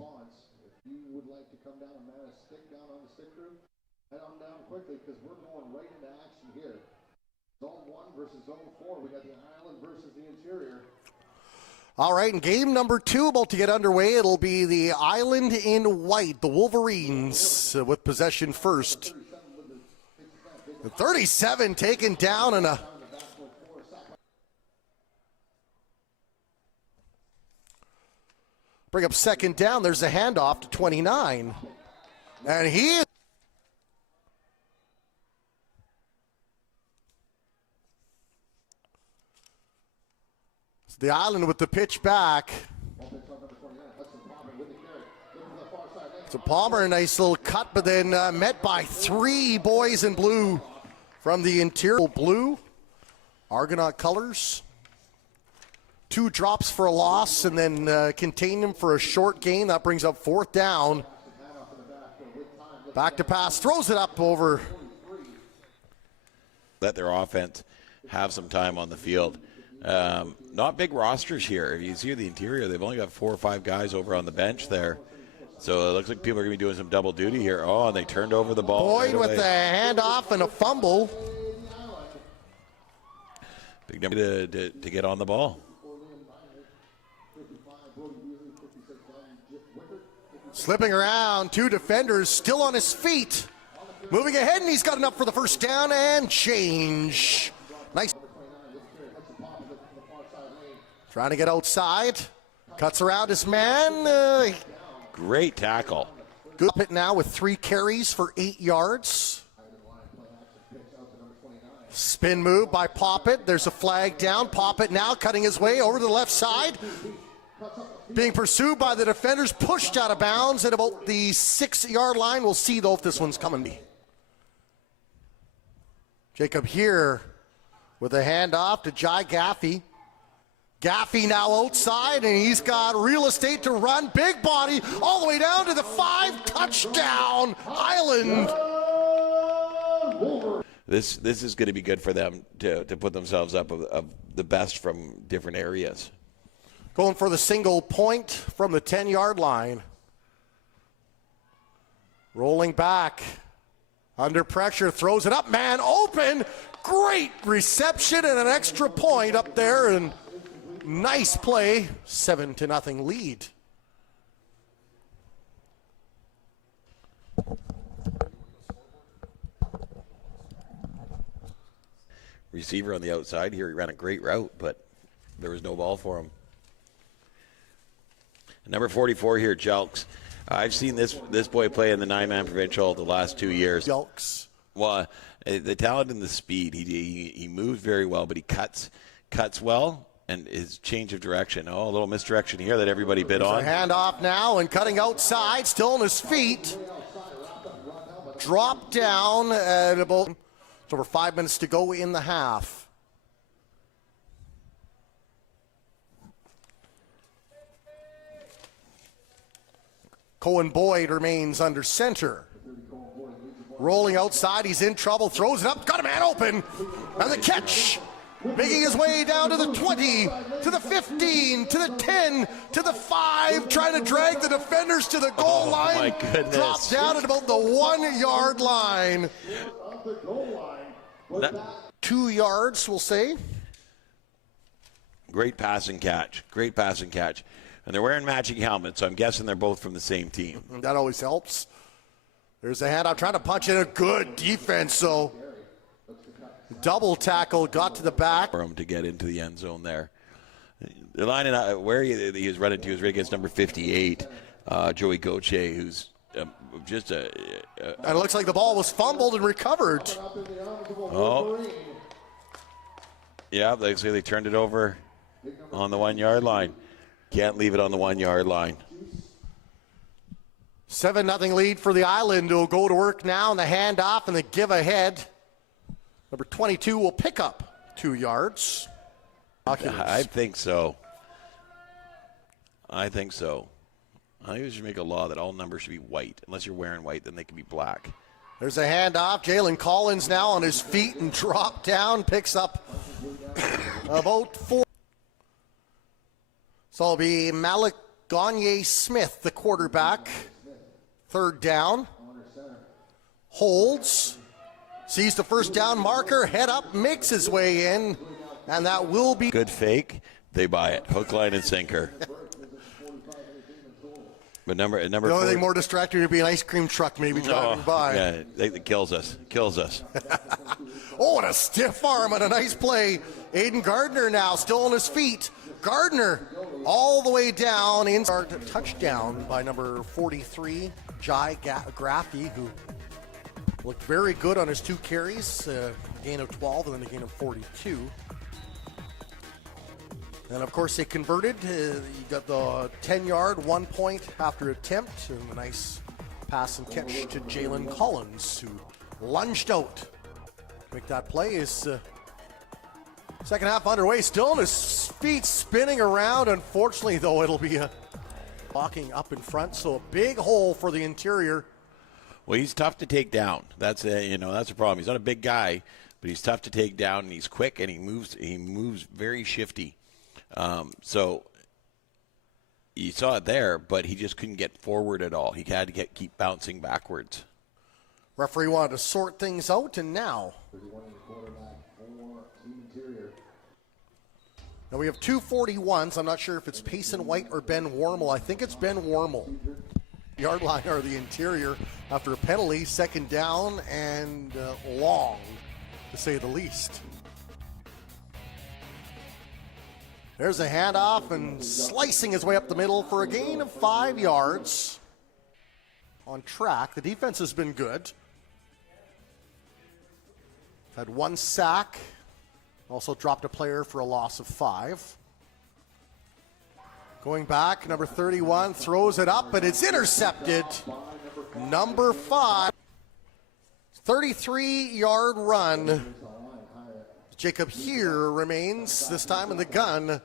response. If you would like to come down and man a stick down on the stick crew, head on down quickly because we're going right into action here. Zone 1 versus Zone 4. We got the island versus the interior. All right, and game number 2 about to get underway. It'll be the island in white, the Wolverines, with possession first. The 37 taken down and a bring up second down. There's a handoff to 29. And he is the island with the pitch back. So Palmer, a nice little cut, but then met by 3 boys in blue from the interior. Blue, Argonaut colors. 2 drops for a loss and then contain him for a short gain. That brings up 4th down. Back to pass, throws it up over. Let their offense have some time on the field. Not big rosters here. If you see the interior, they've only got 4 or 5 guys over on the bench there. So it looks like people are going to be doing some double duty here. Oh, and they turned over the ball. Boyd with the handoff and a fumble. Big number to get on the ball. Slipping around, 2 defenders still on his feet. Moving ahead, and he's got enough for the first down and change. Nice. Trying to get outside. Cuts around his man. Great tackle. Good hit now with 3 carries for 8 yards. Spin move by Poppet. There's a flag down. Poppet now cutting his way over to the left side. Being pursued by the defenders, pushed out of bounds at about the 6-yard line. We'll see, though, if this one's coming. Jacob here with a handoff to Jai Gaffey. Gaffey now outside, and he's got real estate to run. Big body all the way down to the 5. Touchdown, Island. This is going to be good for them to put themselves up of the best from different areas. Going for the single point from the 10-yard line. Rolling back. Under pressure, throws it up. Man open. Great reception and an extra point up there. And nice play. 7-0 lead. Receiver on the outside here. He ran a great route, but there was no ball for him. Number 44 here, Jelks. I've seen this boy play in the 9-man provincial the last 2 years. Jelks. Well, the talent and the speed. He moves very well, but he cuts well, and his change of direction. Oh, a little misdirection here that everybody bid on. Hand off now and cutting outside, still on his feet. Drop down at about. It's over 5 minutes to go in the half. Cohen Boyd remains under center. Rolling outside, he's in trouble, throws it up, got a man open, and the catch. Making his way down to the 20, to the 15, to the 10, to the 5, trying to drag the defenders to the goal line. My goodness. Drops down at about the 1-yard line. 2 yards, we'll say. Great passing catch. Great passing catch. And they're wearing matching helmets, so I'm guessing they're both from the same team. That always helps. There's a handout, trying to punch in a good defense, so double tackle, got to the back. For him to get into the end zone there. They're lining up where he was running to is right against number 58, Joey Gauthier, who's just a. And it looks like the ball was fumbled and recovered. Oh. Yeah, they turned it over on the 1-yard line. Can't leave it on the 1-yard line. 7-0 lead for the Island. Will go to work now, and the handoff and the give ahead. Number 22 will pick up 2 yards. I think so. I think we should make a law that all numbers should be white. Unless you're wearing white, then they can be black. There's a handoff. Jalen Collins now on his feet and drop down. Picks up about 4. So it'll be Gagne Smith, the quarterback. Third down. Holds. Sees the first down marker, head up, makes his way in, and that will be Good fake. They buy it. Hook, line, and sinker. But number the only 4, thing more distracting would be an ice cream truck maybe driving by. Yeah, it kills us. Kills us. Oh, and a stiff arm on a nice play. Aiden Gardner now still on his feet. Gardner all the way down in touchdown by number 43, Jai Grafty, who looked very good on his 2 carries, gain of 12 and then a gain of 42. And of course they converted. You got the 10-yard, 1 point after attempt, and a nice pass and catch to Jalen Collins, who lunged out. Make that play. Is second half underway, still on his feet, spinning around. Unfortunately, though, it'll be blocking up in front, so a big hole for the interior. Well, he's tough to take down. That's that's a problem. He's not a big guy, but he's tough to take down, and he's quick, and he moves very shifty. So you saw it there, but he just couldn't get forward at all. He had to keep bouncing backwards. Referee wanted to sort things out, and now we have 2 41s. I'm not sure if it's Payson White or Ben Wormel. I think it's Ben Wormel. Yard line or the interior after a penalty, second down and long, to say the least. There's a handoff and slicing his way up the middle for a gain of 5 yards. On track. The defense has been good. Had 1 sack. Also dropped a player for a loss of 5. Going back, number 31 throws it up, but it's intercepted. Number 5. 33-yard run. Jacob here remains, this time in the gun.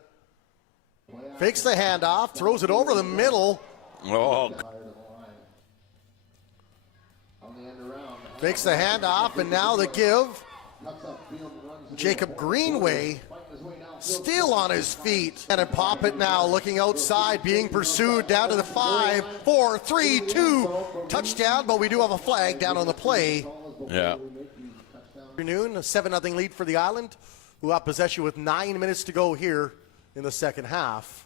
Fakes the handoff, throws it over the middle. Oh. Fakes the handoff, and now the give. Jacob Greenway still on his feet. And pop it now, looking outside, being pursued down to the 5, 4, 3, 2. Touchdown, but we do have a flag down on the play. Yeah. Afternoon, a 7-0 lead for the Island, who have possession with 9 minutes to go here in the second half.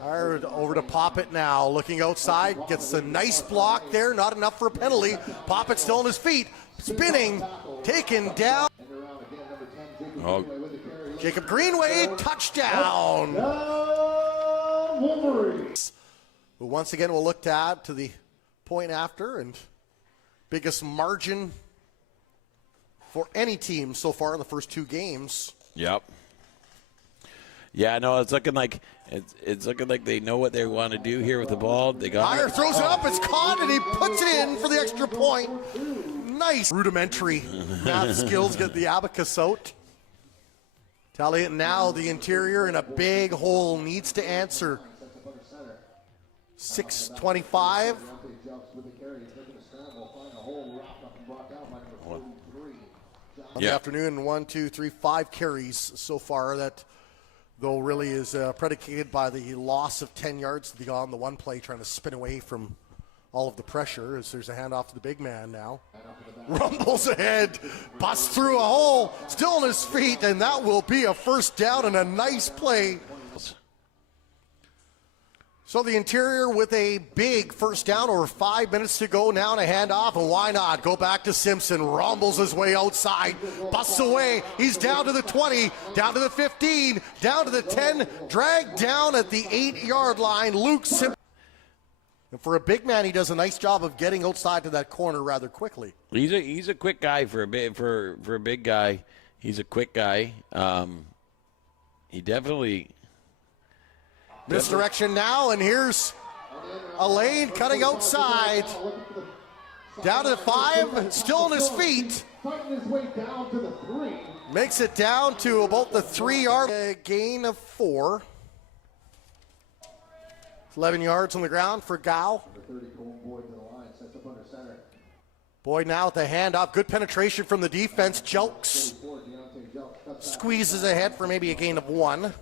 Over to Poppet now, looking outside, gets a nice block there, not enough for a penalty. Poppet still on his feet, spinning, taken down. Oh. Jacob Greenway, touchdown. Wolverines. Who once again we'll look to add to the point after, and biggest margin for any team so far in the first 2 games. Yep. Yeah, no, it's looking like they know what they want to do here with the ball. They got Meyer throws it up, it's caught, and he puts it in for the extra point. Nice rudimentary math skills, get the abacus out. Tally it now, the interior in a big hole, needs to answer. 6:25. On the afternoon, 1, 2, 3, 5 carries so far. That, though, really is predicated by the loss of 10 yards to the on the one play, trying to spin away from all of the pressure, as there's a handoff to the big man now. Rumbles ahead, busts through a hole, still on his feet, and that will be a first down and a nice play. So the interior with a big first down, over 5 minutes to go now, and a handoff, and why not? Go back to Simpson, rumbles his way outside, busts away, he's down to the 20, down to the 15, down to the 10, dragged down at the 8-yard line, Luke Simpson. And for a big man, he does a nice job of getting outside to that corner rather quickly. He's a quick guy for a big guy. He's a quick guy. He definitely misdirection now, and here's a lane cutting outside. Down to the 5, still on his feet. Makes it down to about the 3-yard gain of 4. 11 yards on the ground for Gow. Boyd now with the handoff. Good penetration from the defense. Jelks squeezes ahead for maybe a gain of 1.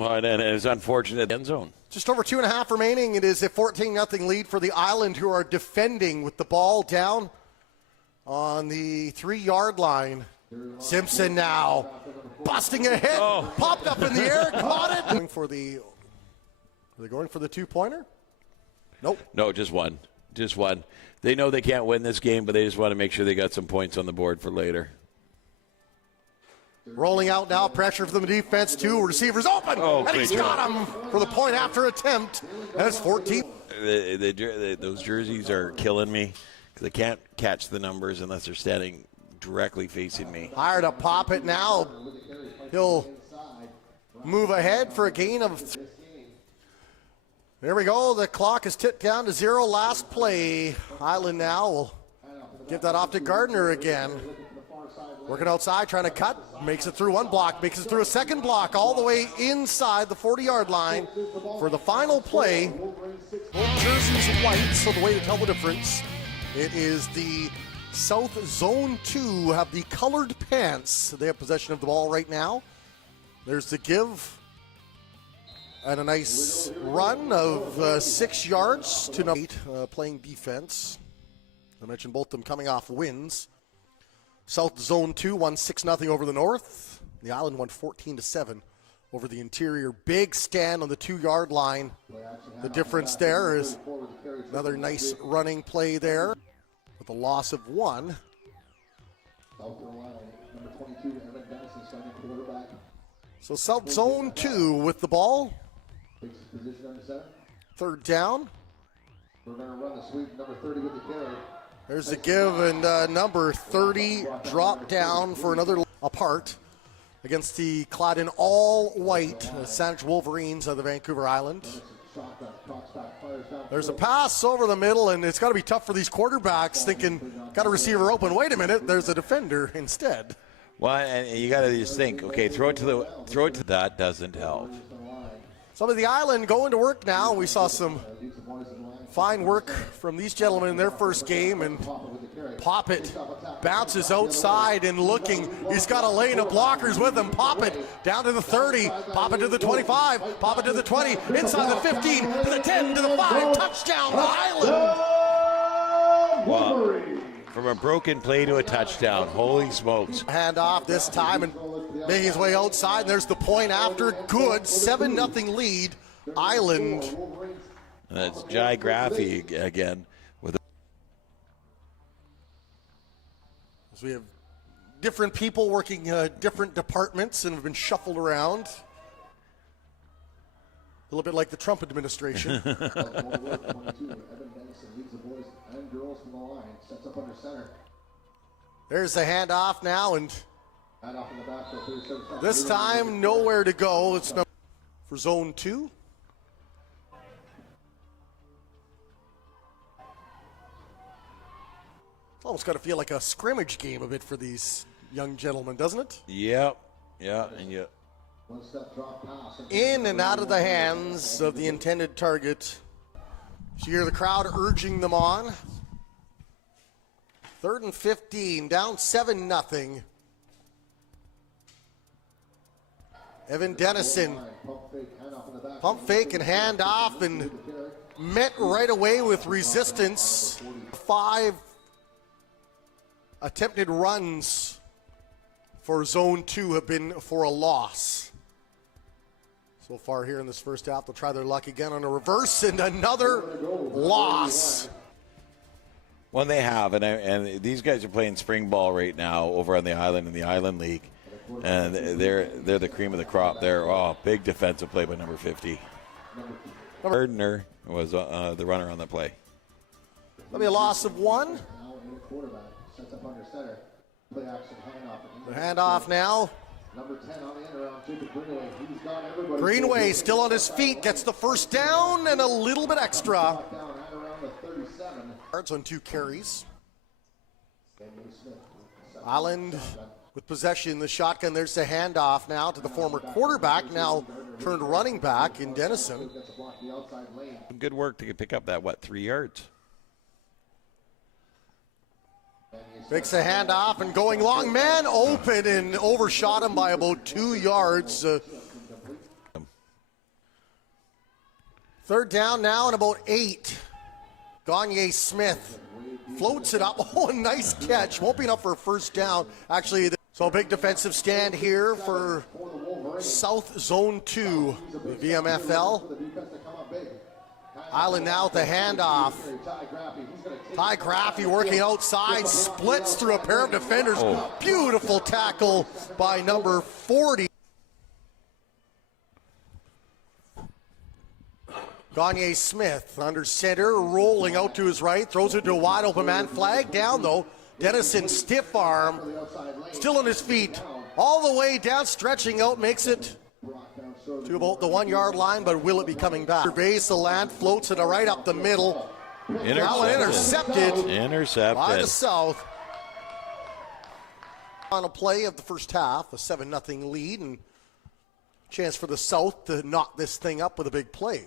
Well, and it's unfortunate end zone. Just over 2.5 remaining. It is a 14-0 lead for the Island, who are defending with the ball down on the 3-yard line. Simpson now busting ahead, popped up in the air, caught it. Are they going for the 2-pointer? Nope. No, just one. Just one. They know they can't win this game, but they just want to make sure they got some points on the board for later. Rolling out now, pressure from the defense. 2 receivers open, and he's got him for the point after attempt. And it's 14. Those jerseys are killing me because they can't catch the numbers unless they're standing directly facing me. Higher to pop it now. He'll move ahead for a gain of. There we go. The clock is tipped down to 0. Last play. Island now will give that off to Gardner again. Working outside, trying to cut. Makes it through one block, makes it through a second block, all the way inside the 40-yard line for the final play. Both jerseys white, so the way to tell the difference, it is the South Zone 2 have the colored pants. They have possession of the ball right now. There's the give. And a nice run of 6 yards to 8, playing defense. I mentioned both of them coming off wins. South Zone 2 won 6-0 over the North. The Island won 14-7 over the Interior. Big stand on the 2-yard line. The difference there is another nice running play there with a loss of 1. So South Zone 2 with the ball. Third down. We're going to run the sweep, number 30 with the carry. There's the give, and number 30 dropped down for another apart against the clad in all white Saanich Wolverines of the Vancouver Island. There's a pass over the middle, and it's got to be tough for these quarterbacks thinking, got a receiver open. Wait a minute, there's a defender instead. Well, and you got to just think, okay, throw it to that doesn't help. Some of the Island going to work now. We saw some fine work from these gentlemen in their first game, and Poppet bounces outside and looking. He's got a lane of blockers with him. Poppet down to the 30, Poppet to the 25, Poppet to the 20, inside the 15, to the 10, to the 5, touchdown Island! Wow. From a broken play to a touchdown, holy smokes. Hand off this time and making his way outside, and there's the point after. Good, 7-0 lead, Island. And that's Jai Graffi again. So we have different people working different departments and have been shuffled around. A little bit like the Trump administration. There's the handoff now, and this time nowhere to go. It's for Zone 2. It's almost got to feel like a scrimmage game a bit for these young gentlemen, doesn't it? Yep. Yeah, and you. In and out of the hands of the intended target. So you hear the crowd urging them on. 3rd and 15, down 7-0. Evan Dennison, pump fake and hand off, and met right away with resistance. 5 attempted runs for Zone 2 have been for a loss. So far here in this first half, they'll try their luck again on a reverse, and another loss. One they have, and these guys are playing spring ball right now over on the Island in the Island League, and they're the cream of the crop there. Oh, big defensive play by number 50. Gardner was the runner on the play. That'll be a loss of 1. The handoff now. Number 10 on the end around Jacob Greenway. He's got everybody. Greenway still on his feet, gets the first down and a little bit extra. Yards on 2 carries. Island with possession, the shotgun. There's the handoff now to the former quarterback, now turned running back in Dennison. Good work to pick up that, 3 yards? Makes a handoff and going long, man open, and overshot him by about 2 yards. Third down now and about 8. Gagne Smith floats it up. Oh, a nice catch. Won't be enough for a first down. Actually, so a big defensive stand here for South Zone 2, the VMFL. Island now with the handoff. Ty Graffy working outside, splits through a pair of defenders. Oh. Beautiful tackle by number 40. Gagne Smith under center, rolling out to his right, throws it to a wide open man. Flag down though. Dennison stiff arm, still on his feet, all the way down, stretching out, makes it to about the 1 yard line, but will it be coming back? Base, the land floats it right up the middle. Now intercepted by the South. Final play of the first half, a 7-0 lead, and chance for the South to knock this thing up with a big play.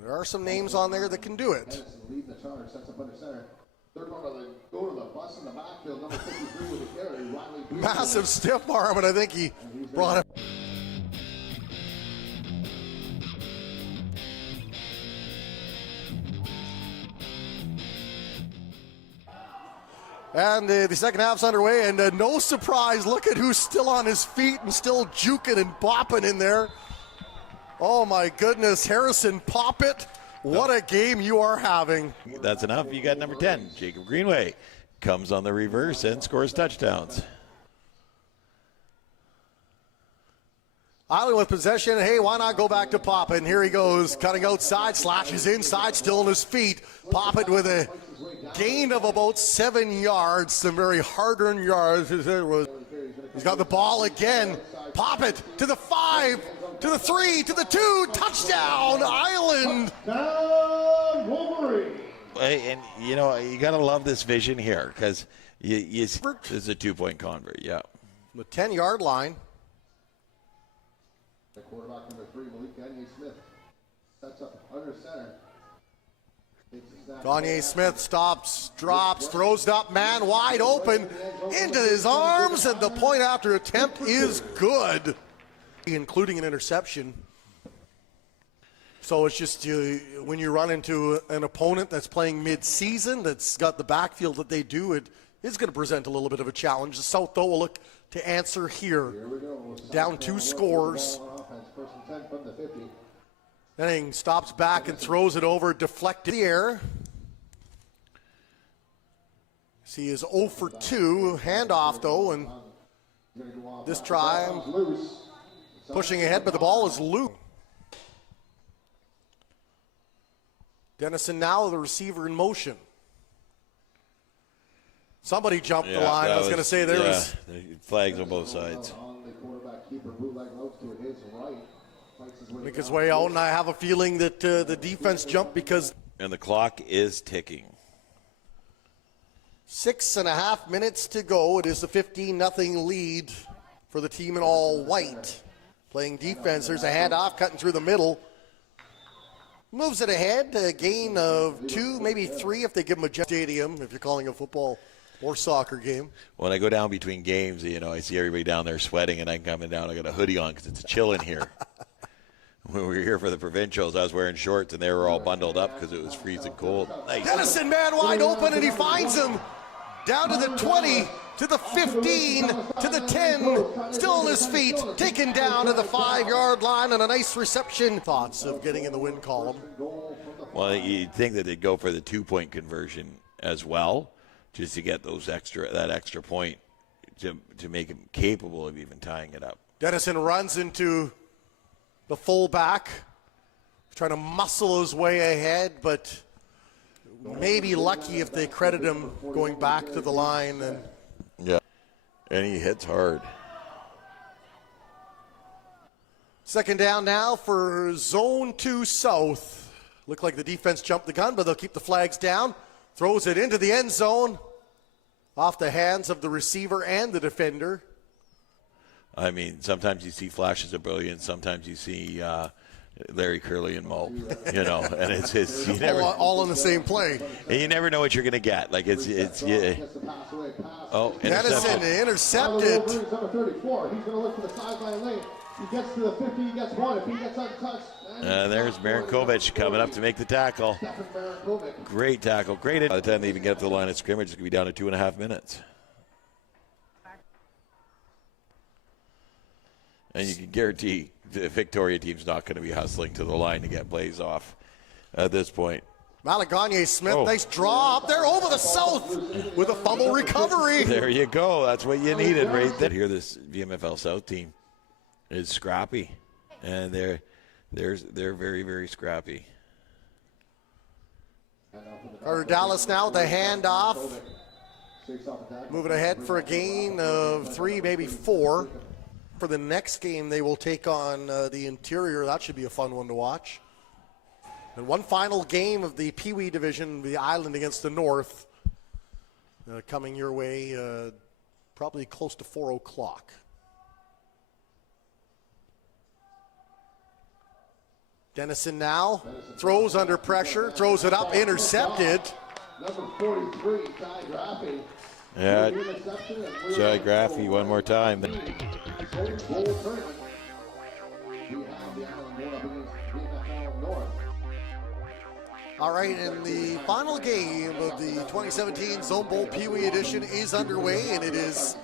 There are some names on there that can do it. Massive stiff arm, and I think he brought it. And the second half's underway, and no surprise, look at who's still on his feet and still juking and bopping in there. Oh my goodness, Harrison Poppet, what a game you are having. That's enough. You got number 10, Jacob Greenway, comes on the reverse and scores touchdowns. Island with possession. Hey, why not go back to Poppet? And here he goes, cutting outside, slashes inside, still on his feet. Poppet with a gain of about 7 yards, some very hard-earned yards. He's got the ball again. Poppet to the 5, to the 3, to the 2, touchdown, Island. Down Wolverines. And, you know, you got to love this vision here because it's a 2-point convert, yeah. The 10-yard line. The quarterback number 3, Malik Gagne Smith, sets up under center. Gagne Smith stops, drops, throws it up, man wide open into his arms, and the point after attempt is good, including an interception. So it's just when you run into an opponent that's playing mid-season, that's got the backfield that they do, it is going to present a little bit of a challenge. The South, though, will look to answer here. Down 2 scores. Henning stops back and throws it over, deflected the air. He is 0 for 2. Handoff, though, and this try pushing ahead, but the ball is loose. Dennison now, the receiver in motion. Somebody jumped the line. I was going to say there was flags on both sides. Make his way out, and I have a feeling that the defense jumped because. And the clock is ticking. 6.5 minutes to go. It is a 15-0 lead for the team in all white. Playing defense. There's a handoff cutting through the middle. Moves it ahead. A gain of 2, maybe 3 if they give him a stadium, if you're calling a football or soccer game. When I go down between games, you know, I see everybody down there sweating, and I'm coming down. I got a hoodie on because it's chill in here. When we were here for the provincials, I was wearing shorts, and they were all bundled up because it was freezing cold. Nice. Dennison, man wide open, and he finds him. Down to the 20, to the 15, to the 10, still on his feet, taken down to the 5-yard line, and a nice reception. Thoughts of getting in the win column? Well, you'd think that they'd go for the 2-point conversion as well, just to get that extra point to make him capable of even tying it up. Dennison runs into the fullback, trying to muscle his way ahead, but maybe lucky if they credit him going back to the line. Yeah, and he hits hard. Second down now for Zone 2 South. Looked like the defense jumped the gun, but they'll keep the flags down. Throws it into the end zone, off the hands of the receiver and the defender. I mean, sometimes you see flashes of brilliance. Sometimes you see Larry Curly and Mo, you know, and it's you never all in the same play. And you never know what you're going to get. Like it's yeah. Oh, Dennison intercepted. He gets to the 50, he gets one. If he gets untouched. There's Marinkovic coming up to make the tackle. Great tackle. Great. By the time they even get up to the line of scrimmage, it's going to be down to 2.5 minutes. And you can guarantee the Victoria team's not going to be hustling to the line to get plays off at this point. Malaganye Smith, nice draw up there over the south with a fumble recovery. There you go. That's what you needed right there. Here, this VMFL South team is scrappy, and they're very, very scrappy. Or Dallas now with the handoff. Moving ahead for a gain of 3, maybe 4. For the next game, they will take on the Interior. That should be a fun one to watch. And one final game of the Peewee division, the Island against the North, coming your way probably close to 4 o'clock. Dennison now throws under pressure, throws it up, intercepted. Number 43, Ty Graffy. Yeah, Jai Graffy one more time. All right, and the final game of the 2017 Zone Bowl Peewee edition is underway, and it is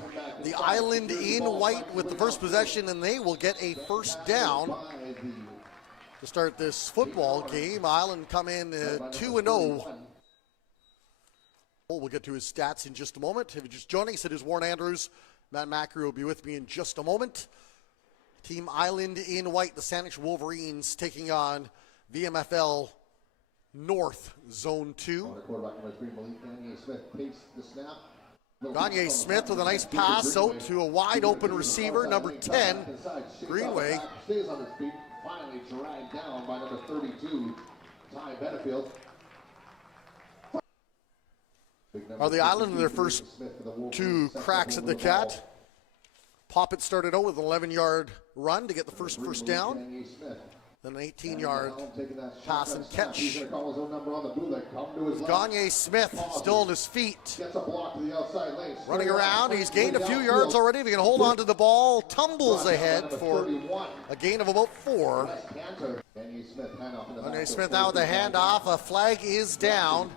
the Island in white with the first possession, and they will get a first down to start this football game. Island come in 2-0. We'll get to his stats in just a moment. If you're just joining us, it is Warren Andrews. Matt Macri will be with me in just a moment. Team Island in white, the Saanich Wolverines taking on VMFL North Zone 2. Gagne Smith with a nice pass out to a wide open receiver, number 10, Greenway. Stays on his feet, finally dragged down by number 32, Ty Benefield. Are the Island in their first 2 cracks at the cat? Poppet started out with an 11-yard run to get the first down. Then an 18-yard pass and catch. Gagne Smith still on his feet. Running around, he's gained a few yards already. If he can hold on to the ball, tumbles ahead for a gain of about 4. Gagne Smith now with the handoff. A flag is down.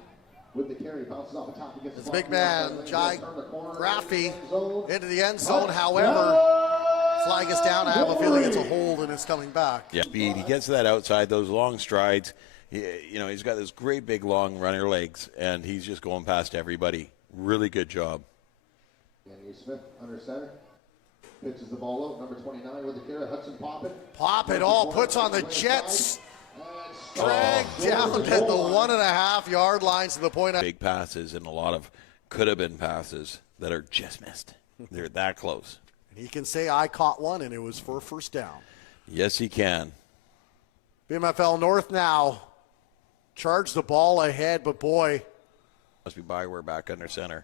It's big man, Jai Graffy into the end zone. However, flag is down. I have a feeling it's a hold and it's coming back. Yeah, speed. He gets to that outside, those long strides. He's got those great big long runner legs, and he's just going past everybody. Really good job. Smith under center. Pitches the ball out. Number 29 with the carry. Hudson Poppet. Poppet puts on the Jets. Dragged down at the 1.5-yard lines to the point. Big passes and a lot of could have been passes that are just missed. They're that close. He can say, I caught one, and it was for a first down. Yes, he can. BMFL North now charge the ball ahead, but boy. Must be We're back under center.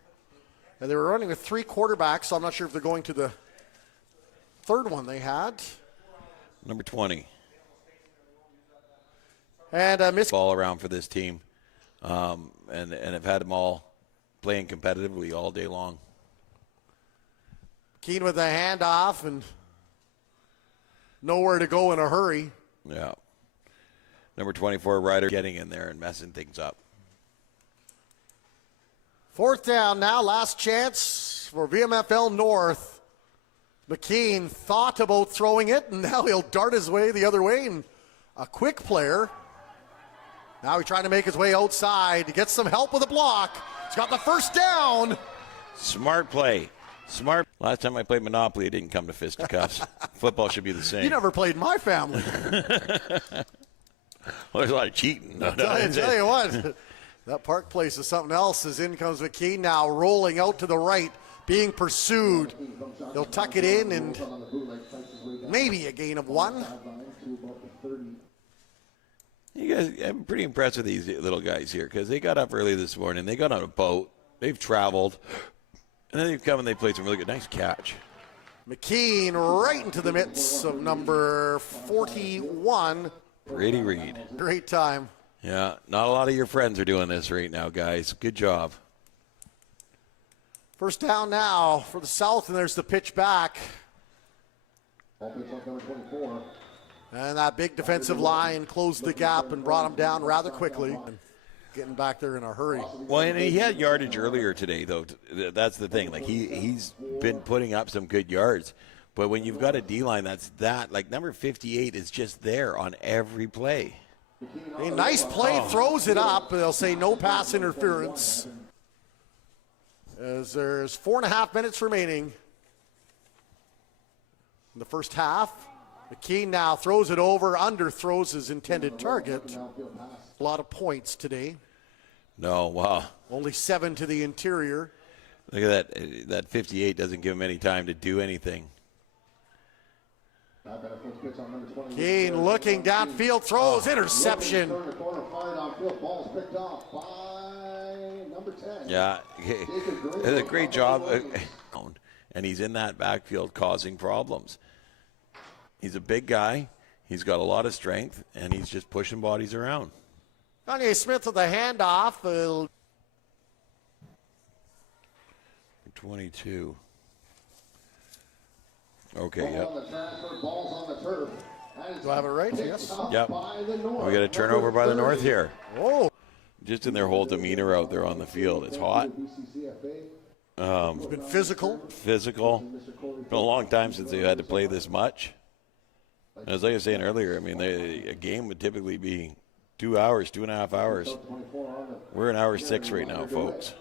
And they were running with 3 quarterbacks, so I'm not sure if they're going to the third one they had. Number 20. And miss ball around for this team, and have had them all playing competitively all day long. Keene with the handoff and nowhere to go in a hurry. Yeah. Number 24, Ryder, getting in there and messing things up. 4th down now, last chance for VMFL North. McKean thought about throwing it, and now he'll dart his way the other way. And a quick player. Now he's trying to make his way outside to get some help with a block. He's got the first down. Smart play. Smart. Last time I played Monopoly, it didn't come to fisticuffs. Football should be the same. You never played my family. Well, there's a lot of cheating. I tell you what, that Park Place is something else. As in comes McKean now, rolling out to the right, being pursued. He'll tuck it in and maybe a gain of 1. You guys, I'm pretty impressed with these little guys here because they got up early this morning. They got on a boat. They've traveled. And then they've come and they played some really good. Nice catch. McKean right into the midst of number 41. Brady Reed. Great time. Yeah, not a lot of your friends are doing this right now, guys. Good job. First down now for the South, and there's the pitch back. Ball pitch off number 24. And that big defensive line closed the gap and brought him down rather quickly. Getting back there in a hurry. Well, and he had yardage earlier today, though. That's the thing. Like, he's been putting up some good yards. But when you've got a D-line like number 58 is just there on every play. A nice play, throws it up. They'll say no pass interference. As there's 4.5 minutes remaining in the first half. McKean now throws it over, underthrows his intended target. A lot of points today. No, wow. Only 7 to the interior. Look at that. That 58 doesn't give him any time to do anything. Keane looking downfield, throws, interception. Yeah, a great job. And he's in that backfield causing problems. He's a big guy. He's got a lot of strength, and he's just pushing bodies around. Kanye Smith with the handoff. 22. Okay, yep. Do I have it right? Yes. Yep. We got a turnover by the North here. Oh. Just in their whole demeanor out there on the field. It's hot. It's been physical. Physical. Been a long time since they've had to play this much. And as I was saying earlier, I mean, a game would typically be 2 hours, 2.5 hours. We're in hour 6 right now, folks.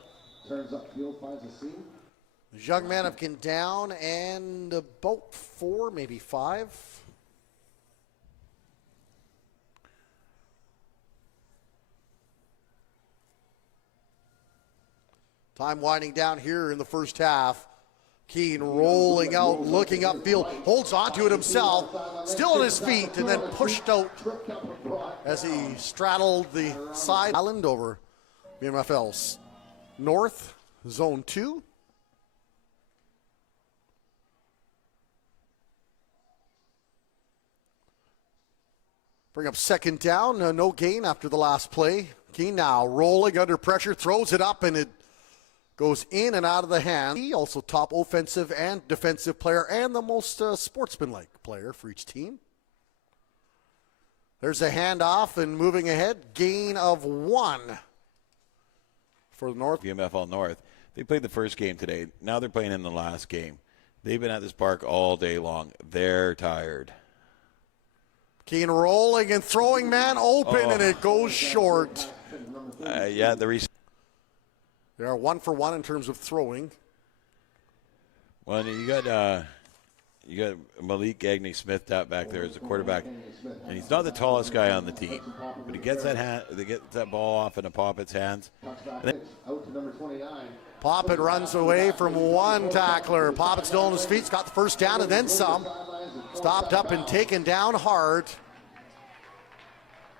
These young men have been down and about 4, maybe 5. Time winding down here in the first half. Keane rolling out, looking upfield, holds onto it himself, still on his feet, and then pushed out as he straddled the side. Island over BMFL's North, Zone 2. Bring up second down, no gain after the last play. Keane now rolling under pressure, throws it up, and it goes in and out of the hand. He also top offensive and defensive player and the most sportsmanlike player for each team. There's a handoff and moving ahead. Gain of 1 for the North. BMFL North. They played the first game today. Now they're playing in the last game. They've been at this park all day long. They're tired. Keane rolling and throwing, man open, and it goes short. Yeah, They are 1 for 1 in terms of throwing. Well, you got Malik Gagne-Smith out back there as the quarterback, and he's not the tallest guy on the team, but he gets that ball off into Poppett's hands. Poppett runs away from one tackler. Poppett still on his feet, got the first down and then some. Stopped up and taken down hard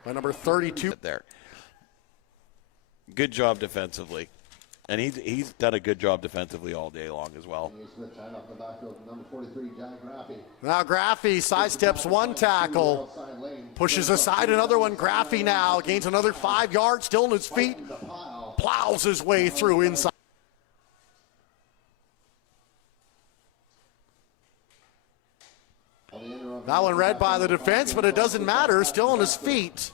by number 32. There. Good job defensively. And he's done a good job defensively all day long as well. Now Graffy sidesteps one tackle, pushes aside another one. Graffy now gains another 5 yards, still on his feet, plows his way through inside. That one read by the defense, but it doesn't matter, still on his feet.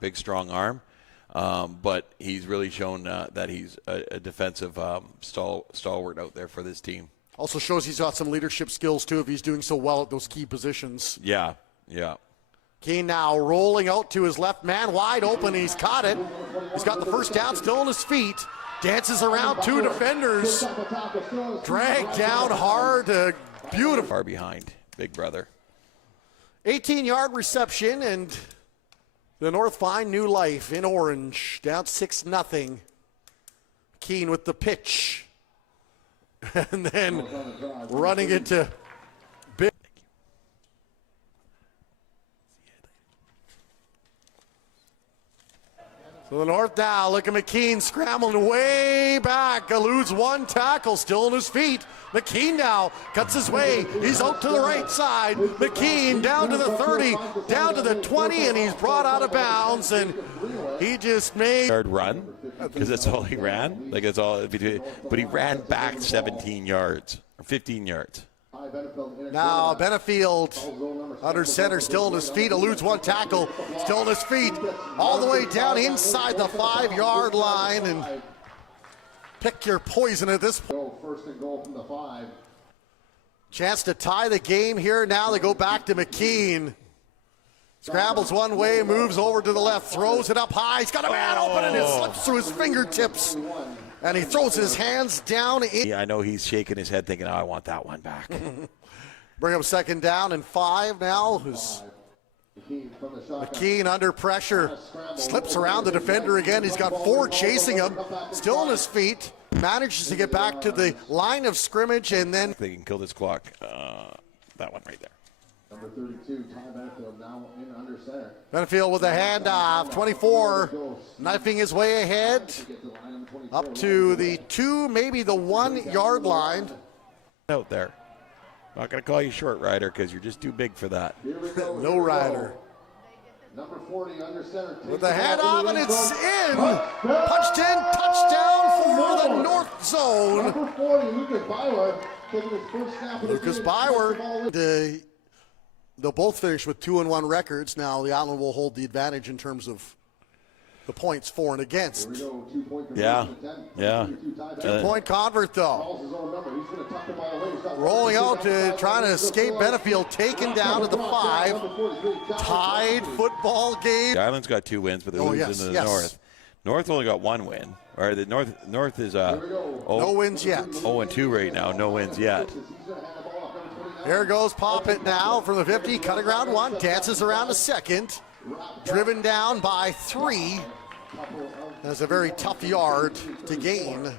Big, strong arm, but he's really shown that he's a defensive stalwart out there for this team. Also shows he's got some leadership skills, too, if he's doing so well at those key positions. Yeah, yeah. Keane now rolling out to his left, man wide open. He's caught it. He's got the first down, still on his feet. Dances around 2 defenders. Dragged down hard. Beautiful. Far behind, big brother. 18-yard reception, and the North find new life in orange. Down 6-0. Keane with the pitch. And then running into big. So the North now, look at McKean scrambling way back, eludes one tackle, still on his feet. McKean now cuts his way, he's out to the right side. McKean down to the 30, down to the 20, and he's brought out of bounds, and he just made Yard run, because that's all he ran. Like it's all, but he ran back 17 yards, or 15 yards. Now Benefield under center, still on his feet, eludes one tackle, still on his feet, all the way down inside the 5-yard line, and pick your poison at this point. First and goal from the 5. Chance to tie the game here. Now they go back to McKean. Scrambles one way, moves over to the left, throws it up high. He's got a man open and it slips through his fingertips. And he throws his hands down. Yeah, I know he's shaking his head thinking, oh, I want that one back. Bring him second down and 5 now. McKean under pressure. Slips around the defender again. He's got 4 chasing him. Still on his feet. Manages to get back to the line of scrimmage and then... They can kill this clock. That one right there. Number 32, Ty Benefield, now in under center. Benefield with a handoff. 24, knifing his way ahead. Up to the 2, maybe the 1-yard line. Out there. Not going to call you short rider because you're just too big for that. No rider. Number 40 under center. With the handoff, and it's in. Punched in, touchdown for the North Zone. Number 40, Lucas Byler, taking his first snap of the Lucas Byler. They'll both finish with 2-1 records. Now the Island will hold the advantage in terms of the points for and against. Yeah. 2-point convert though. Rolling out to trying to escape Benefield, taken down to the 5. Tied football game. The Island's got 2 wins, but they're losing to the North. North only got 1 win. Or the North is no wins yet. 0-2 right now. No wins yet. There goes Poppet now from the 50, cutting around 1, dances around a second. Driven down by 3. That's a very tough yard to gain.